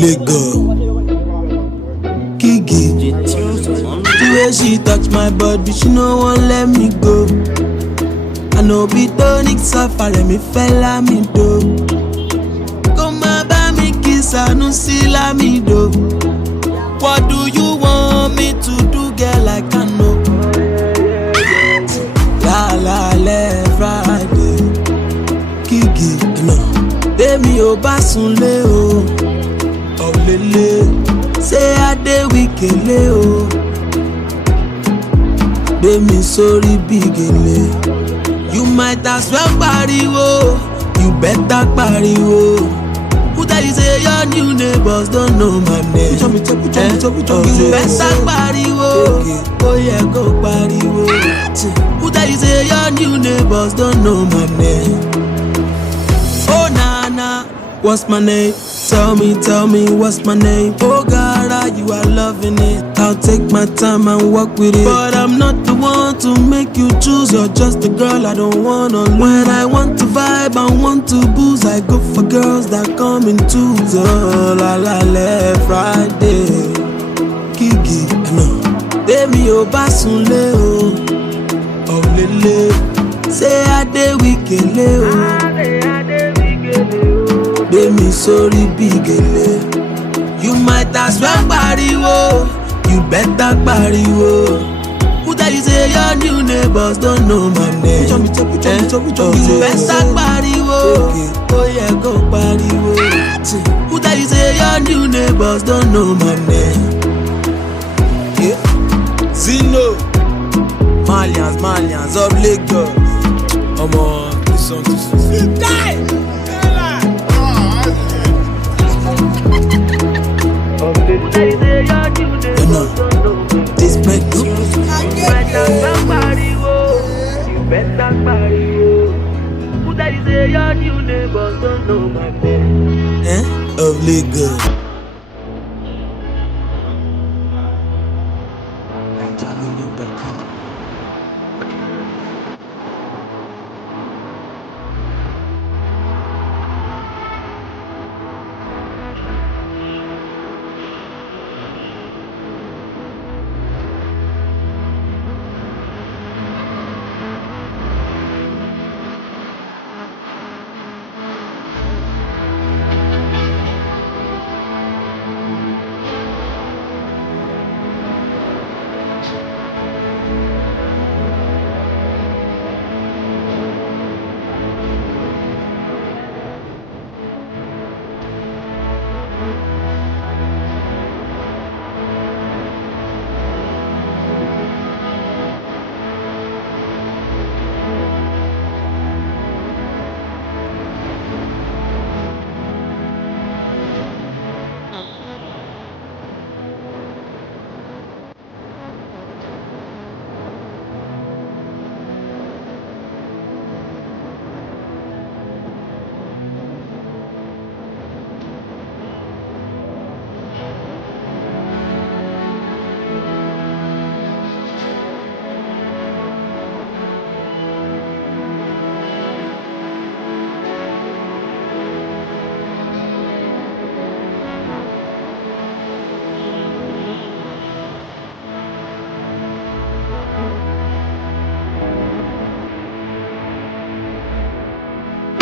Lagos. Kiki, the way she touch my body, she no wan let me go. I know be tonic safari, me fella me do. Come by me kiss, I no see la me do. What do you want me to do, girl? I can know. La la le Friday, Kiki, no. Demi o basunle o, olele. Say I dey wikele o. Demi sorry bigele. You might as well pariwo, you better pariwo. Who tell you say your new neighbors don't know my name? You better pariwo, oh yeah go pariwo. Who tell you say your new neighbors don't know my name? Oh Nana, what's my name? Tell me, what's my name? Oh God, you are loving it. I'll take my time and walk with it. But I'm not the one to make you choose. You're just a girl I don't wanna lose. When I want to vibe and want to booze, I go for girls that come in twos. Oh la la la Friday, Kiki, no. Demi o basunle o, oh lele. Say I dey wikele o. Demi sorry bigele. You might as well pariwo, you better pariwo. Who tell you say your new neighbors don't know my name? You better pariwo, oh yeah go pariwo. Who tell you say your new neighbors don't know my name? Yeah. Zino, Malians of Lagos. Come on, this song is die. This bread you better pariwo. Who that is your new neighbors don't know my name? Of Lagos.